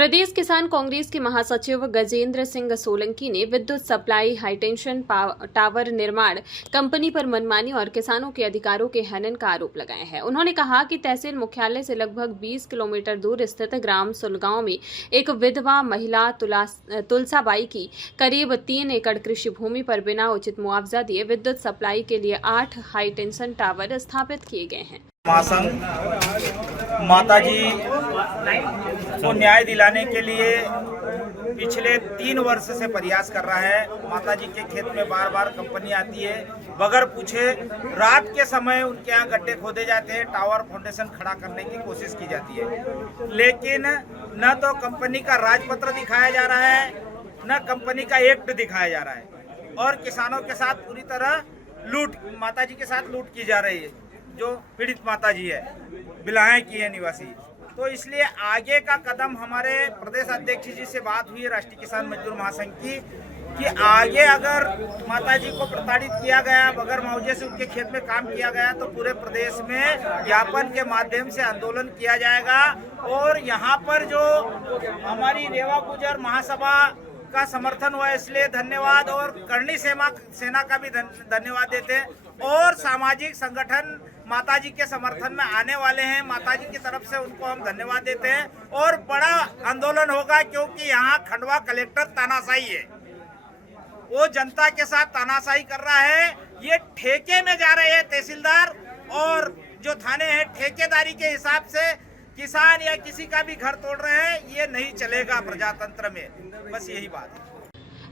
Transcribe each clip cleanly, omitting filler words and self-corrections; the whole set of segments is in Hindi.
प्रदेश किसान कांग्रेस के महासचिव गजेंद्र सिंह सोलंकी ने विद्युत सप्लाई हाईटेंशन टावर निर्माण कंपनी पर मनमानी और किसानों के अधिकारों के हनन का आरोप लगाया है। उन्होंने कहा कि तहसील मुख्यालय से लगभग 20 किलोमीटर दूर स्थित ग्राम सुलगांव में एक विधवा महिला तुलसाबाई की करीब 3 एकड़ कृषि भूमि पर बिना उचित मुआवजा दिए विद्युत सप्लाई के लिए 8 हाईटेंशन टावर स्थापित किए गए हैं। महासंघ माताजी को न्याय दिलाने के लिए पिछले 3 वर्ष से प्रयास कर रहा है। माताजी के खेत में बार बार कंपनी आती है, बगैर पूछे रात के समय उनके यहाँ गड्ढे खोदे जाते हैं, टावर फाउंडेशन खड़ा करने की कोशिश की जाती है, लेकिन न तो कंपनी का राजपत्र दिखाया जा रहा है, न कंपनी का एक्ट दिखाया जा रहा है, और किसानों के साथ पूरी तरह लूट, माताजी के साथ लूट की जा रही है। जो पीड़ित माताजी है, बिलाहाय की है निवासी, तो इसलिए आगे का कदम हमारे प्रदेश अध्यक्ष जी से बात हुई है राष्ट्रीय किसान मजदूर महासंघ की, कि आगे अगर माताजी को प्रताड़ित किया गया, बगैर मुआवजे से उनके खेत में काम किया गया, तो पूरे प्रदेश में ज्ञापन के माध्यम से आंदोलन किया जाएगा। और यहाँ पर जो हमारी रेवा गुजर महासभा का समर्थन हुआ, इसलिए धन्यवाद, और करनी सेना का भी धन्यवाद देते हैं। और सामाजिक संगठन माताजी के समर्थन में आने वाले हैं, माताजी की तरफ से उनको हम धन्यवाद देते हैं। और बड़ा आंदोलन होगा, क्योंकि यहाँ खंडवा कलेक्टर तानाशाही है, वो जनता के साथ तानाशाही कर रहा है। ये ठेके में जा रहे हैं तहसीलदार, और जो थाने हैं ठेकेदारी के हिसाब से किसान या किसी का भी घर तोड़ रहे हैं। ये नहीं चलेगा प्रजातंत्र में, बस यही बात है।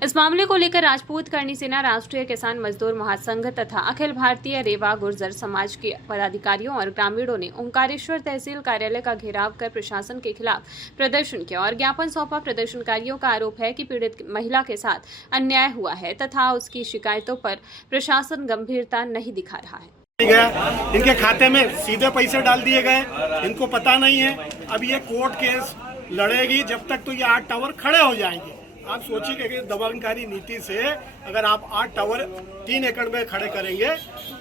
इस मामले को लेकर राजपूत करनी सेना, राष्ट्रीय किसान मजदूर महासंघ तथा अखिल भारतीय रेवा गुर्जर समाज के पदाधिकारियों और ग्रामीणों ने ओंकारेश्वर तहसील कार्यालय का घेराव कर प्रशासन के खिलाफ प्रदर्शन किया और ज्ञापन सौंपा। प्रदर्शनकारियों का आरोप है कि पीड़ित महिला के साथ अन्याय हुआ है तथा उसकी शिकायतों पर प्रशासन गंभीरता नहीं दिखा रहा है। इनके खाते में सीधे पैसे डाल दिए गए, इनको पता नहीं है। अब ये कोर्ट केस लड़ेगी जब तक, तो ये 8 टावर खड़े हो जाएंगे। आप सोचिए कि दमनकारी नीति से अगर आप 8 टावर 3 एकड़ में खड़े करेंगे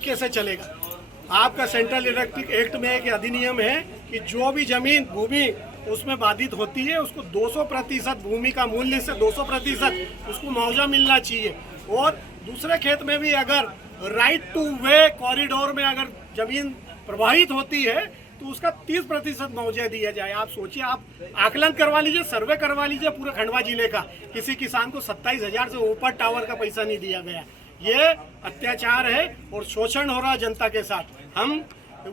कैसे चलेगा। आपका सेंट्रल इलेक्ट्रिक एक्ट में एक अधिनियम है कि जो भी जमीन भूमि उसमें बाधित होती है, उसको 200% भूमि का मूल्य से 200% उसको मुआवजा मिलना चाहिए। और दूसरे खेत में भी अगर राइट टू वे कॉरिडोर में अगर जमीन प्रभावित होती है तो उसका 30% मुआवजा दिया जाए। आप सोचिए, आप आकलन करवा लीजिए, सर्वे करवा लीजिए पूरे खंडवा जिले का, किसी किसान को 27,000 से ऊपर टावर का पैसा नहीं दिया गया। ये अत्याचार है और शोषण हो रहा है जनता के साथ। हम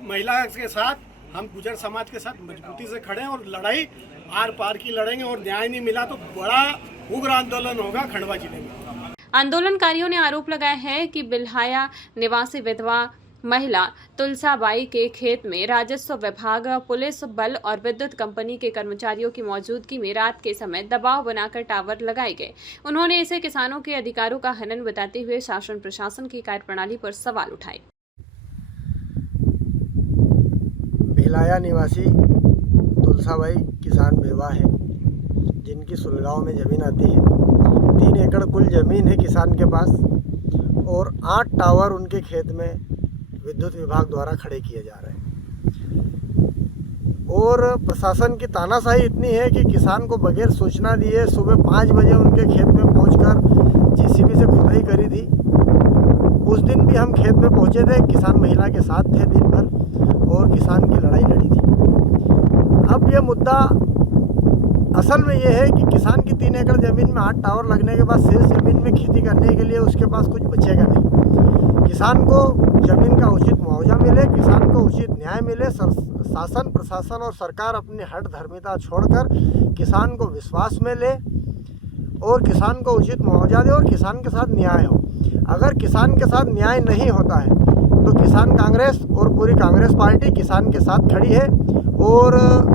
महिला के साथ, हम गुजर समाज के साथ मजबूती से खड़े हैं और लड़ाई आर पार की लड़ेंगे, और न्याय नहीं मिला तो बड़ा उग्र आंदोलन होगा खंडवा जिले में। आंदोलनकारियों ने आरोप लगाया है कि बिल्हाया निवासी विधवा महिला तुलसाबाई के खेत में राजस्व विभाग, पुलिस बल और विद्युत कंपनी के कर्मचारियों की मौजूदगी में रात के समय दबाव बनाकर टावर लगाए गए। उन्होंने इसे किसानों के अधिकारों का हनन बताते हुए शासन प्रशासन की कार्यप्रणाली पर सवाल उठाए। बिल्हाया निवासी तुलसाबाई किसान विधवा है, जिनकी सुलगांव में ज़मीन आती है। 3 एकड़ कुल ज़मीन है किसान के पास, और 8 टावर उनके खेत में विद्युत विभाग द्वारा खड़े किए जा रहे हैं। और प्रशासन की तानाशाही इतनी है कि किसान को बगैर सूचना दिए सुबह 5 बजे उनके खेत में पहुंचकर जेसीबी से खुदाई करी थी। उस दिन भी हम खेत में पहुंचे थे, किसान महिला के साथ थे दिन भर, और किसान की लड़ाई लड़ी थी। अब ये मुद्दा असल में ये है कि किसान की 3 एकड़ ज़मीन में 8 टावर लगने के बाद शेष ज़मीन में खेती करने के लिए उसके पास कुछ बचेगा नहीं। किसान को ज़मीन का उचित मुआवजा मिले, किसान को उचित न्याय मिले, शासन प्रशासन और सरकार अपनी हठ धर्मिता छोड़कर किसान को विश्वास में ले और किसान को उचित मुआवजा दे और किसान के साथ न्याय हो। अगर किसान के साथ न्याय नहीं होता है तो किसान कांग्रेस और पूरी कांग्रेस पार्टी किसान के साथ खड़ी है, और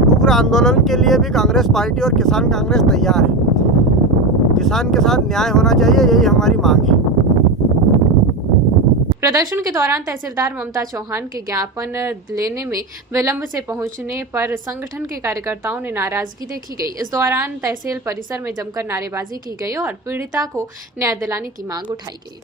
उग्र आंदोलन के लिए भी कांग्रेस पार्टी और किसान कांग्रेस तैयार है। किसान के साथ न्याय होना चाहिए, यही हमारी मांग है। प्रदर्शन के दौरान तहसीलदार ममता चौहान के ज्ञापन लेने में विलंब से पहुंचने पर संगठन के कार्यकर्ताओं ने नाराजगी देखी गई। इस दौरान तहसील परिसर में जमकर नारेबाजी की गई और पीड़िता को न्याय दिलाने की मांग उठाई गई।